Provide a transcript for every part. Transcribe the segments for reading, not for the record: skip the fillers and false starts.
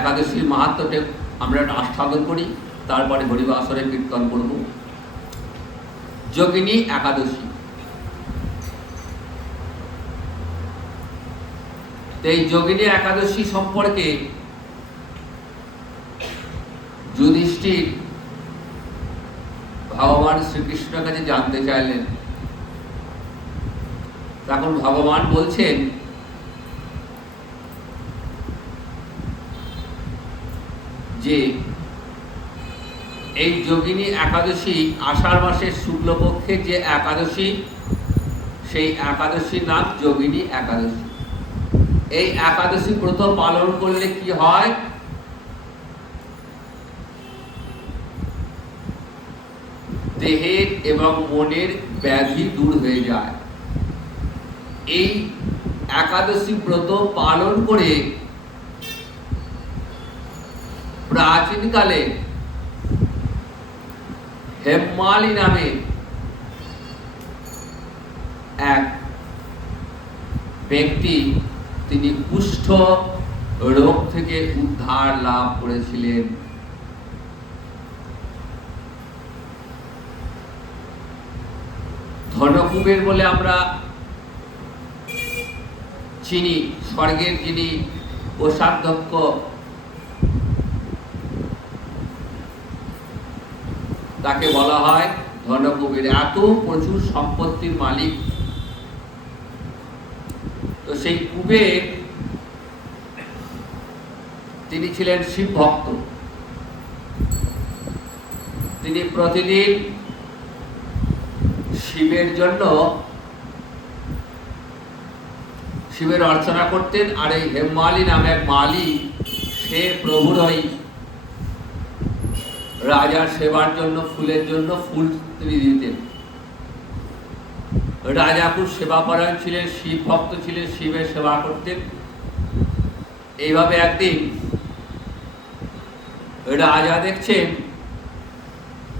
একাদশীর মাহাত্ম্যটা আমরা আস্বাদন করি, তারপরে হরিবাসরে কীর্তন করব। যোগিনী একাদশী। এই যোগিনী একাদশী সম্পর্কে যুধিষ্ঠির ভগবান শ্রীকৃষ্ণের কাছে জানতে চাইলেন। তখন ভগবান বলছেন যে এই যোগিনী একাদশী আষাঢ় মাসের শুক্লপক্ষে যে একাদশী, সেই একাদশীর নাম যোগিনী একাদশী। এই একাদশী ব্রত পালন করলে কি হয়? দেহের এবং মনের ব্যাধি দূর হয়ে যায়। এই একাদশী ব্রত পালন করে প্রাচীনকালে হেমমালী নামে এক ব্যক্তি, তিনি কুষ্ঠ রোগ থেকে উদ্ধার লাভ করেছিলেন। ধনকুবের বলে আমরা চিনি, স্বর্গের যিনি কোষাধ্যক্ষ, তাকে বলা হয় ধনকুবের। এত প্রচুর সম্পত্তির মালিক। তো সেই কুবের তিনি ছিলেন শিব ভক্ত। তিনি প্রতিদিন শিবের জন্য শিবের অর্চনা করতেন। আর এই হেমমালী নামে এক মালি, সে প্রভুর ওই রাজার সেবার জন্য ফুলের জন্য ফুল তিনি দিতেন। রাজা খুব সেবাপরায়ণ ছিলেন, শিব ভক্ত ছিলেন, শিবের সেবা করতেন। এইভাবে একদিন রাজা দেখছেন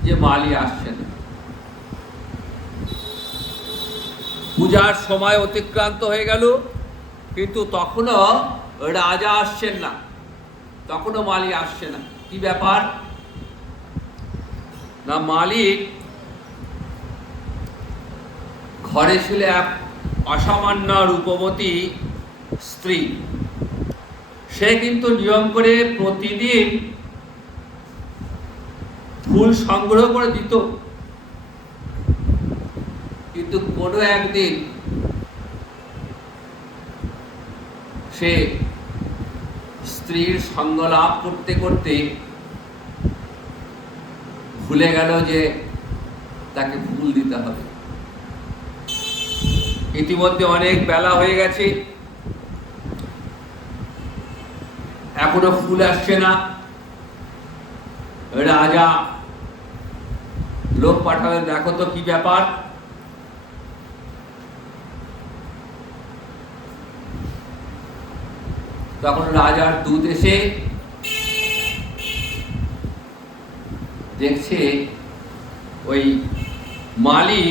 যে মালি আসছেন। পূজার সময় অতিক্রান্ত হয়ে গেল, কিন্তু তখনও রাজা আসছেন না, তখনও মালি আসছে না। কি ব্যাপার? না, মালিক ঘরে ছিল এক অসামান্য রূপবতী স্ত্রী। সে কিন্তু নিয়ম করে প্রতিদিন ফুল সংগ্রহ করে দিত, কিন্তু কোনো একদিন সে স্ত্রীর সঙ্গ লাভ করতে করতে ভুলে গেল যে তাকে ফুল দিতে হবে। ইতিমধ্যে অনেক বেলা হয়ে গেছে, এখনো ফুল আসছে না। রাজা লোক পাঠালেন, দেখো তো কি ব্যাপার। তখন রাজার দূত এসে দেখছে ওই মালি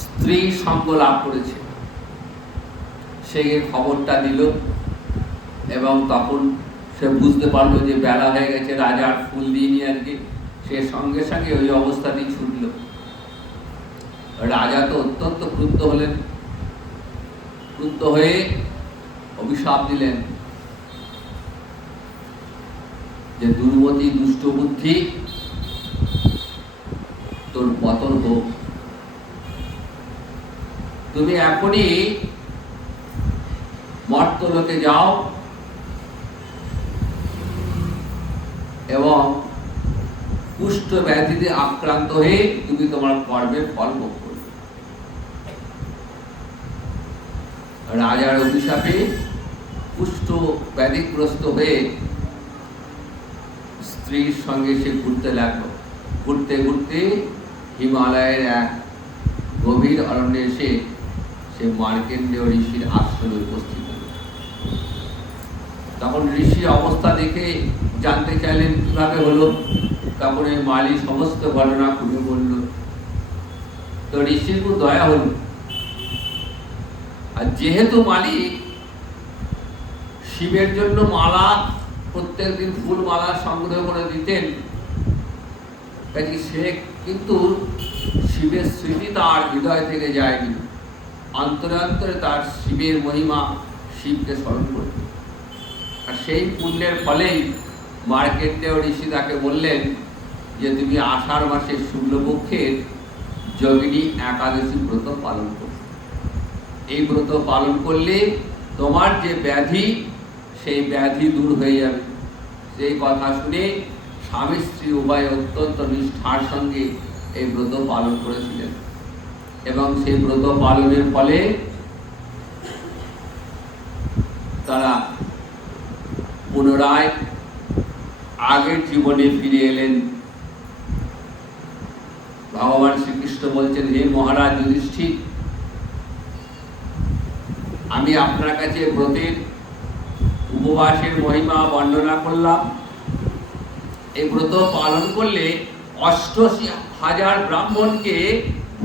স্ত্রী সঙ্গ লাভ করেছে। সে খবরটা দিল এবং তখন সে বুঝতে পারলো যে বেলা হয়ে গেছে, রাজার ফুল দিইনি আজকে। সে সঙ্গে সঙ্গে ওই অবস্থাতেই ছুটল। রাজা তো অত্যন্ত ক্রুদ্ধ হলেন। ক্রুদ্ধ হয়ে অভিশাপ দিলেন যে দুর্মতি দুষ্ট বুদ্ধি, তোর পতন হোক। তুমি এখনই মর্তলোকে যাও এবং কুষ্ঠ ব্যাধিতে আক্রান্ত হয়ে তুমি তোমার কর্মের ফল ভোগ করবে। রাজার অভিশাপে কুষ্ঠ ব্যাধিগ্রস্ত হয়ে স্ত্রীর সঙ্গে সে ঘুরতে লাগলো। ঘুরতে ঘুরতে হিমালয়ের এক গভীর অরণ্যে এসে সে মার্কেন্ডেয় ঋষির আশ্রমে উপস্থিত হল। তখন ঋষির অবস্থা দেখে জানতে চাইলেন কিভাবে হলো। তখন এই মালি সমস্ত ঘটনা খুলে বলল। তো ঋষির খুব দয়া হল। আর যেহেতু মালি শিবের জন্য মালা প্রত্যেকদিন ফুল মালা সংগ্রহ করে দিতেন। কাজে সে কিন্তু শিবের স্মৃতি তার হৃদয় থেকে যায়নি, অন্তরে অন্তরে তার শিবের মহিমা, শিবকে স্মরণ করত। আর সেই পুণ্যের ফলেই মার্কেন্ডেয় ঋষি তাকে বললেন যে তুমি আষাঢ় মাসের শুক্লপক্ষের যোগিনী একাদশী ব্রত পালন করো। এই ব্রত পালন করলে তোমার যে ব্যাধি, সেই ব্যাধি দূর হয়ে যাবে। সেই কথা শুনে স্বামী স্ত্রী উভয় অত্যন্ত নিষ্ঠার সঙ্গে এই ব্রত পালন করেছিলেন এবং সেই ব্রত পালনের ফলে তারা পুনরায় আগের জীবনে ফিরে এলেন। ভগবান শ্রীকৃষ্ণ বলছেন, হে মহারাজ যুধিষ্ঠির, আমি আপনার কাছে ব্রতের উপবাসের মহিমা বর্ণনা করলাম। এই ব্রত পালন করলে ৮৮,০০০ ব্রাহ্মণকে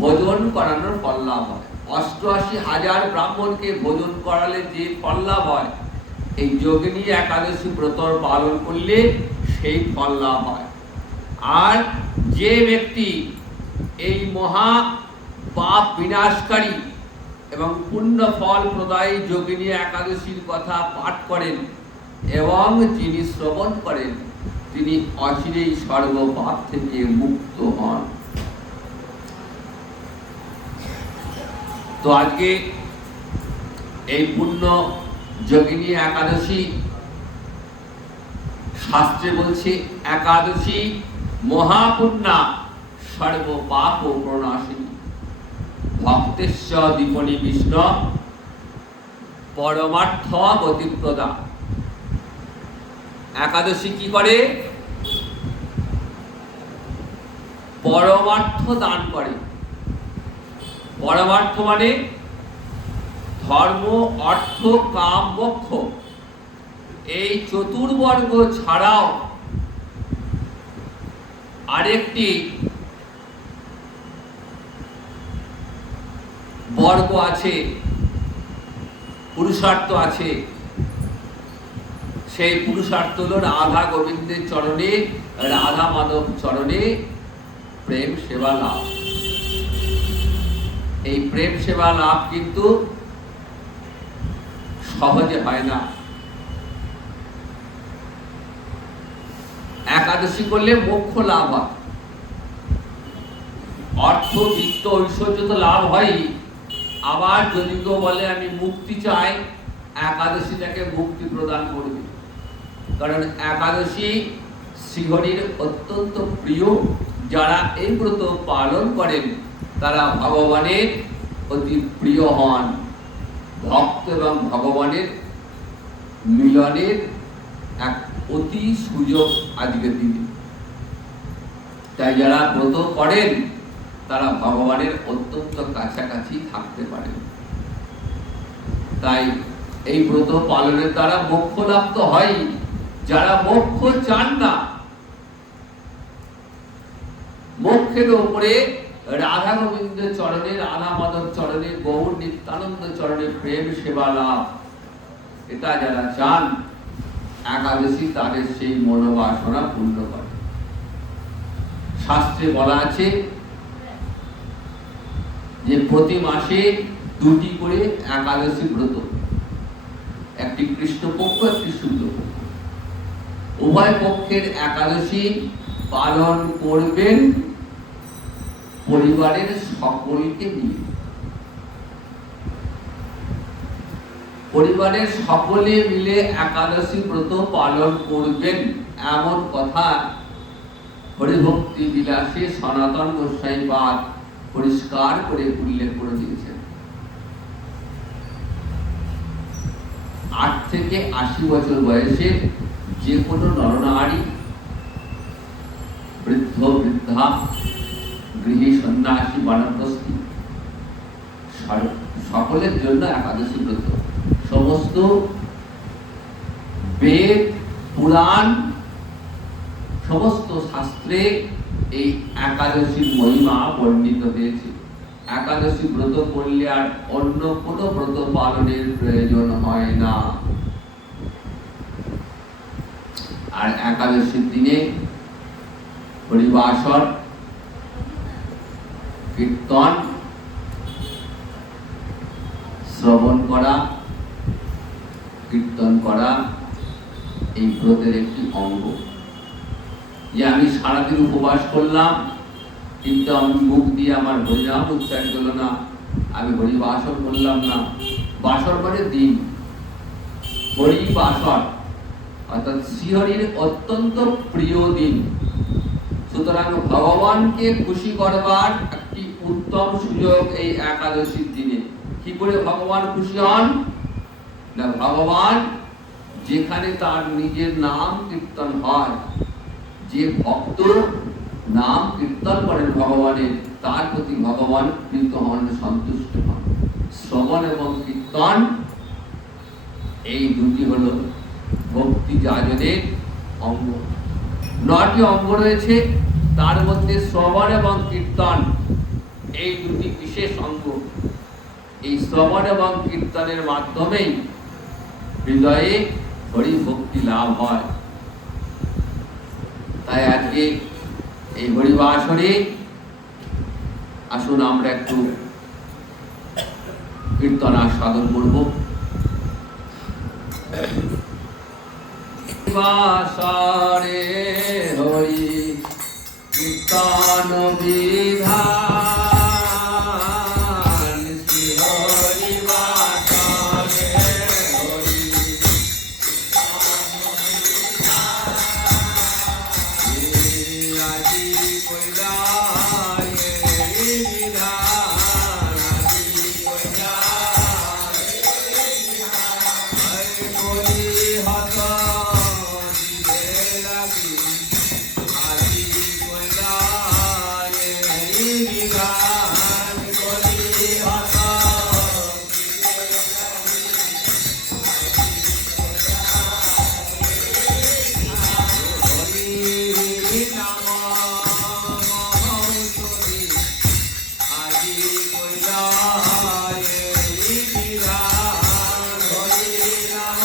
ভোজন করানোর ফল লাভ হয়। ৮৮,০০০ ব্রাহ্মণকে ভোজন করালে যে ফল লাভ হয়, এই যোগিনী একাদশী ব্রত পালন করলে সেই ফল লাভ হয়। আর যে ব্যক্তি এই মহা পাপ বিনাশকারী এবং পুণ্য ফল প্রদায়ী যোগিনী একাদশীর কথা পাঠ করেন এবং যিনি শ্রবণ করেন, তিনি অচিরেই সর্বপাপ থেকে মুক্ত হন। তো আজকে এই পুণ্য যোগিনী একাদশী, শাস্ত্রে বলছে একাদশী মহাপুণ্যা সর্বপাপ প্রণাশিনী ভক্তেশ্ব দীপনী বিষ্ণু পরমার্থ গতিপ্রদা। একাদশী কি করে? পরমার্থ দান করে। পরমার্থ মানে ধর্ম, অর্থ, কাম, মোক্ষ, এই চতুর্বর্গ ছাড়াও আরেকটি বর্গ আছে, পুরুষার্থ আছে। সেই পুরুষার্থ হল রাধা গোবিন্দের চরণে, রাধা মাধব চরণে প্রেম সেবা লাভ। এই প্রেম সেবা লাভ কিন্তু সহজে হয় না। একাদশী করলে মোক্ষ লাভ হয়, অর্থ, বিত্ত, ঐশ্বর্য তো লাভ হয়। আবার যদি কেউ বলে আমি মুক্তি চাই, একাদশী তাকে মুক্তি প্রদান করবে। কারণ একাদশী শ্রীহরির অত্যন্ত প্রিয়। যারা এই ব্রত পালন করেন তারা ভগবানের অতি প্রিয় হন। ভক্ত এবং ভগবানের মিলনের এক অতি সুযোগ আজকের দিনে। তাই যারা ব্রত করেন তারা ভগবানের অত্যন্ত কাছাকাছি থাকতে পারেন। তাই এই ব্রত পালনের দ্বারা মোক্ষ লাভ তো হয়। যারা মোক্ষ চান না, মোক্ষের উপরে রাধা গোবিন্দের চরণে, রাধা মাধব চরণে, গৌর নিত্যানন্দ চরণে প্রেম সেবা লাভ, এটা যারা চান, একাদশী তাদের সেই মনোবাসনা পূর্ণ করে। শাস্ত্রে বলা আছে যে প্রতি মাসে 2টি করে একাদশী ব্রত, একটি কৃষ্ণপক্ষ, একটি শুক্লপক্ষ। উভয় পক্ষের একাদশী পালন করবেন পরিবারের সকলকে নিয়ে। পরিবারের সকলে মিলে একাদশী ব্রত পালন করবেন, এমন কথা হরিভক্তি বিলাসে সনাতন গোস্বামী পাদ পরিষ্কার করে উল্লেখ করে দিয়েছেন। 8 থেকে 80 বছর বয়সে যে কোনো নরনারী, বৃদ্ধ বৃদ্ধা, গৃহী সন্ন্যাসী, বানপ্রস্থী, সকলের জন্য একাদশী ব্রত। সমস্ত বেদ, পুরাণ, সমস্ত শাস্ত্রে এই একাদশীর মহিমা বর্ণিত হয়েছে। একাদশী ব্রত করলে আর অন্য কোনো ব্রত পালনের প্রয়োজন হয় না। আর একাদশীর দিনে হরিবাসর, কীর্তন, শ্রবণ করা, কীর্তন করা এই ব্রতের একটি অঙ্গ। যে আমি সারাদিন উপবাস করলাম কিন্তু আমি মুখ দিয়ে আমার হরিনাম উচ্চারিত হলো না, আমি হরিবাসর করলাম না। বাসর মানে দিন, হরিবাসর অর্থাৎ শ্রীহরির অত্যন্ত প্রিয় দিন। সুতরাং ভগবানকে খুশি করবার একটি উত্তম সুযোগ এই একাদশীর দিনে। কি করে ভগবান খুশি হন না, ভগবান যেখানে তার নিজের নাম কীর্তন হয়, যে ভক্ত নাম কীর্তন করেন ভগবানের, তার প্রতি ভগবান প্রীত হন, সন্তুষ্ট হন। শ্রবণ এবং কীর্তন এই দুটি হলো ভক্তি যাজনের অঙ্গ। 9টি অঙ্গ রয়েছে, তার মধ্যে শ্রবণ এবং কীর্তন এই দুটি বিশেষ অঙ্গ। এই শ্রবণ এবং কীর্তনের মাধ্যমেই হৃদয়ে হরি ভক্তি লাভ হয়। তাই আজকে এই হরিবাসরে আসুন আমরা একটু কীর্তন আস্বাদন করব। বাসরে হরি কীর্তন বিধান, শ্রী হরি বাসরে হরি আজি কইলায় বিধান, আজি কইলায় কলি হত দিবে লাগি, আজি কইলায় বিধান, কলি হত হরি নাম মহৌষধি, আজি কইলায় বিধান, হরি নাম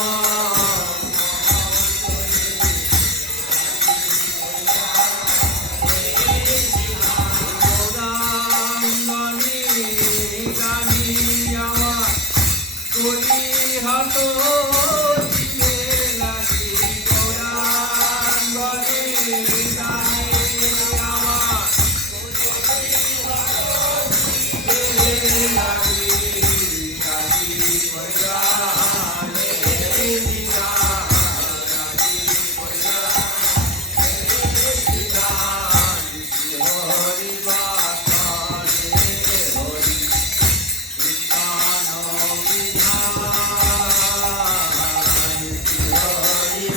গৌরাঙ্গনি গানি আমার কলি হাত দিবে লাগি, গৌরাঙ্গনি গানি আমার দিবে লাগি, গানি কইলায় বিধান, গানি কইলায় বিধান, শ্রী হরি বাসরে হরি কীর্তন বিধান, শ্রী হরি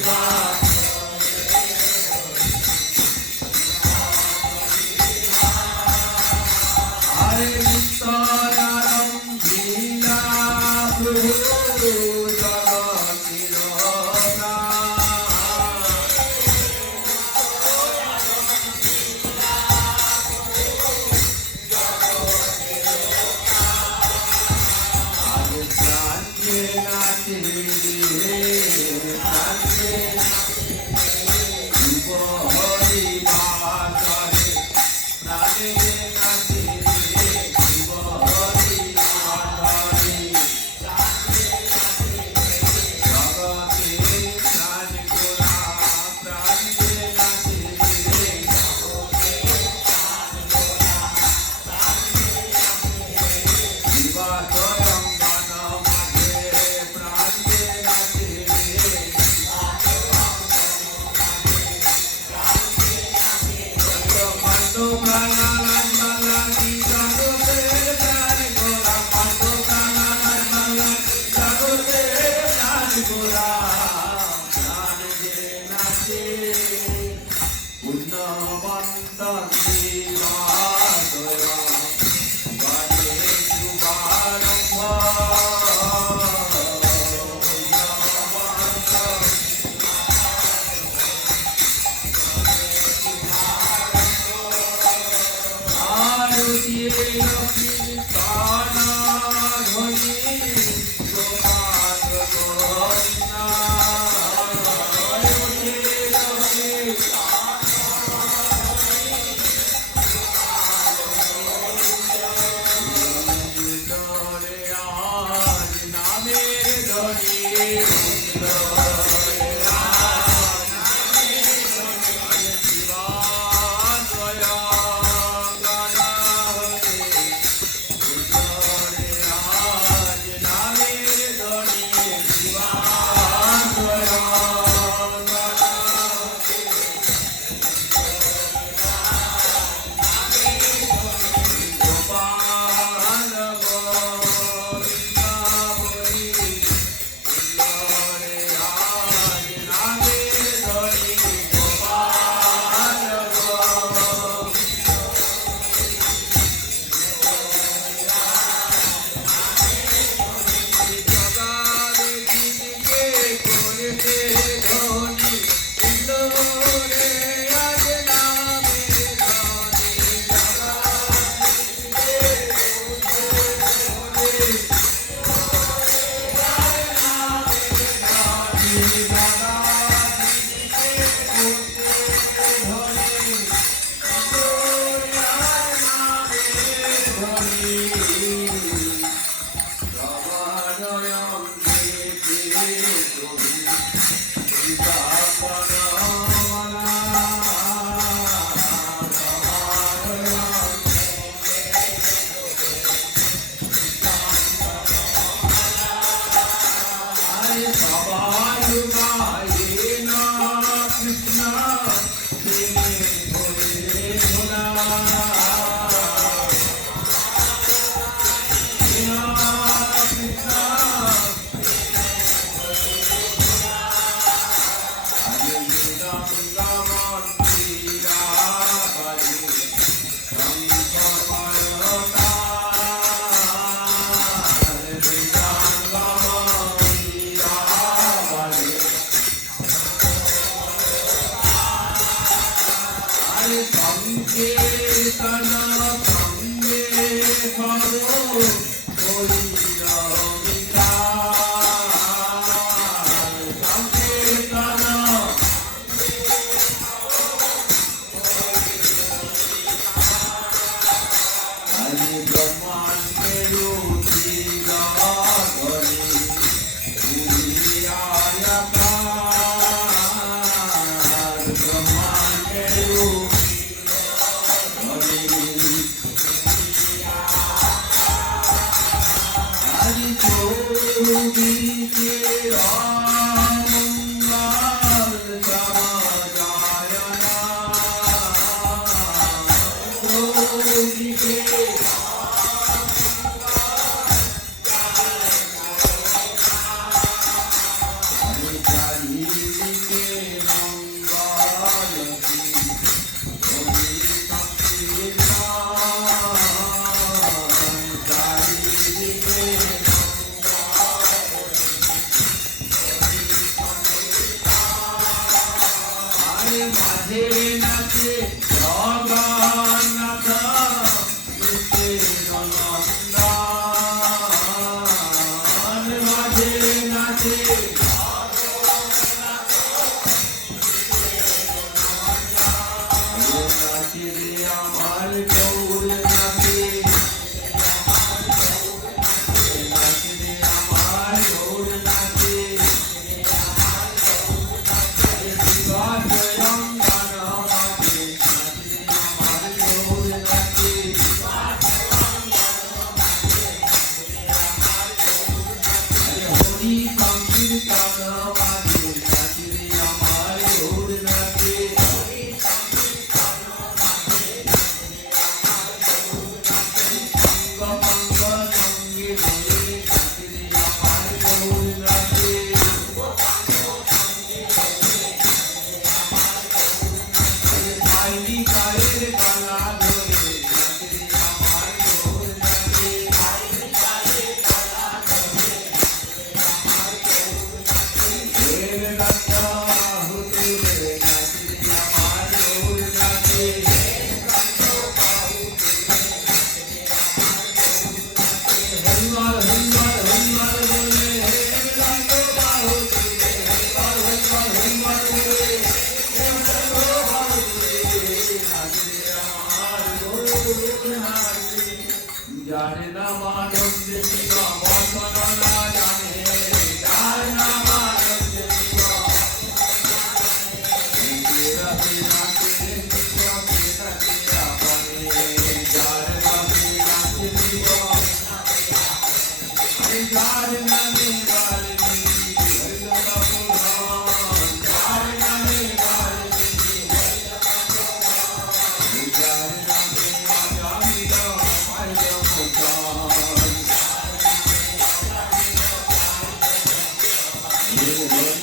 হরে নিত্যানন্দম লীলা প্রভু জগতির আরে প্রাণে নাচে রে, প্রাণে যুব হরি বাসরে, প্রাণে নাচে রে, যুব হরি বাসরে, জগতে প্রাণ গোলা, প্রাণে নাচে রে, জীবাতরঙ্গন মাঝে প্রাণে নাচে রে, পান্ডু প্রাণানন্দলানি জগতে প্রাণ গোলা, পান্ডু প্রাণানন্দলানি জগতে প্রাণ গোলা, প্রাণ যে নাচে পুণ্যবন্ত শ্রীবাসর, গণে শুভারম্ভ, পুণ্যবন্ত আরতিয়ে লক্ষ্মী কানা ধ্বনি, গোপাল গোবিন্দা, আরতিয়ে জানে না মানব দেশি না বসনা না জানে জানা Thank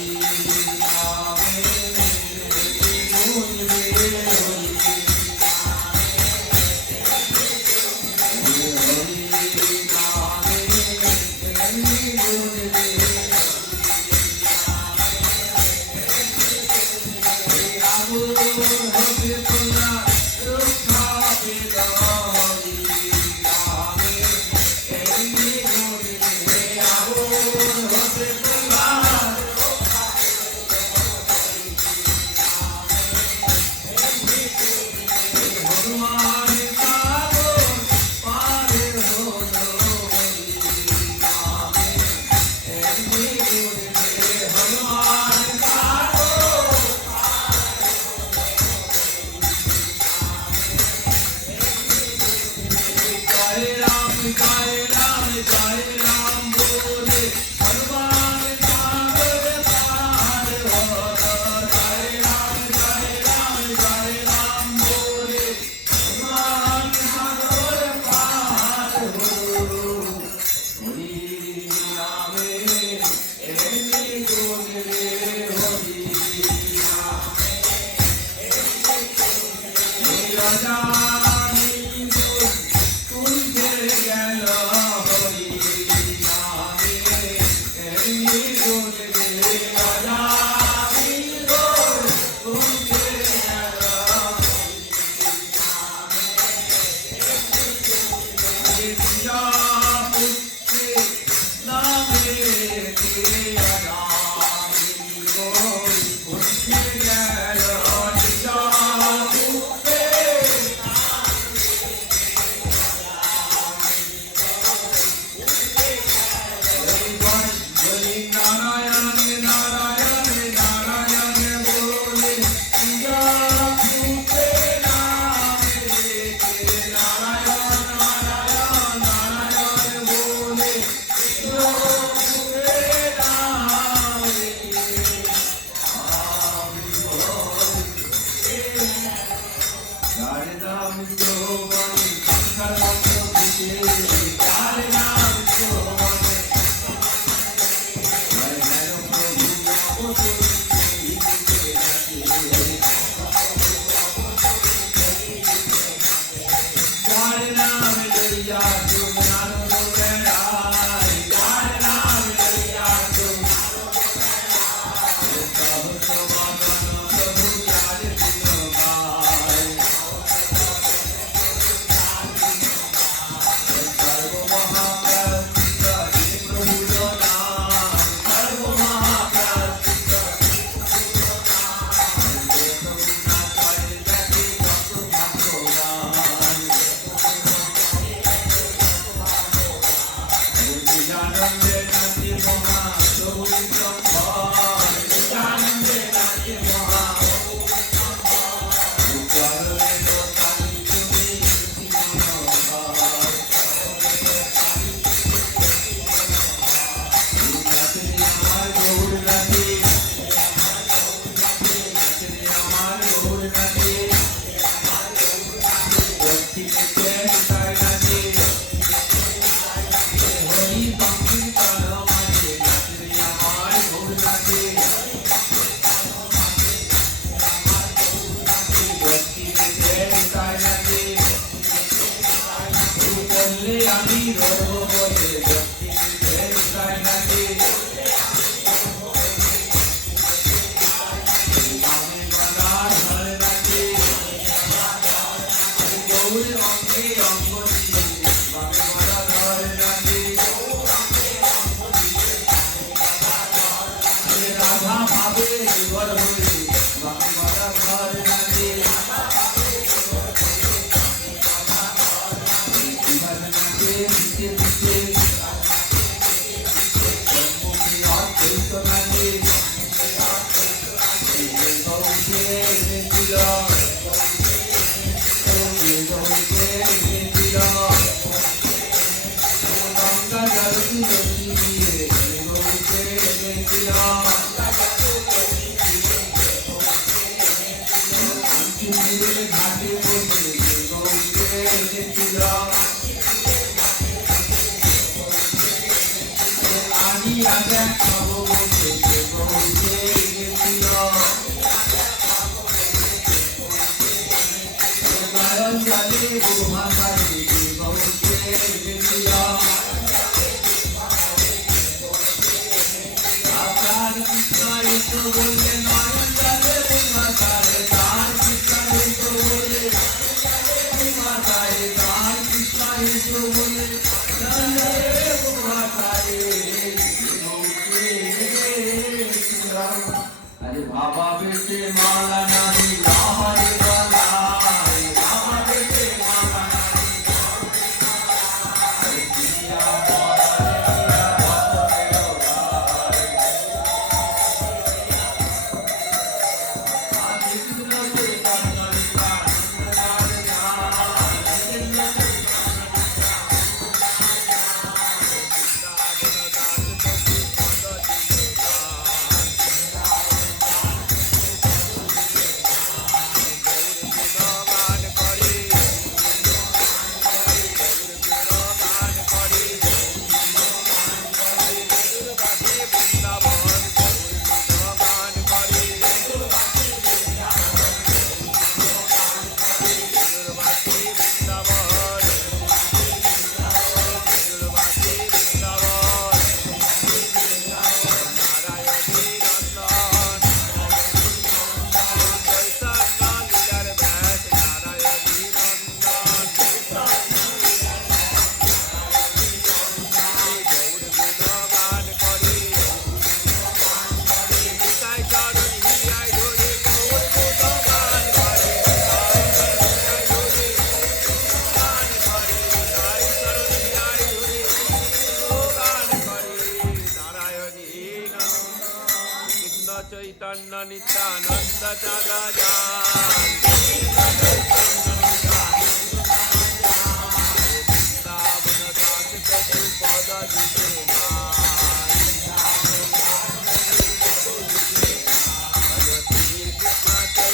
you. अरे बाबा बेटे माला नहीं हमारे बनाए, बाबा बेटे माला नहीं अरे पिया बोला रे पिया आज कितना से करना চৈতন্য নিত্যানন্দ চালাযান বৃন্দাবন দাস পদ দিতে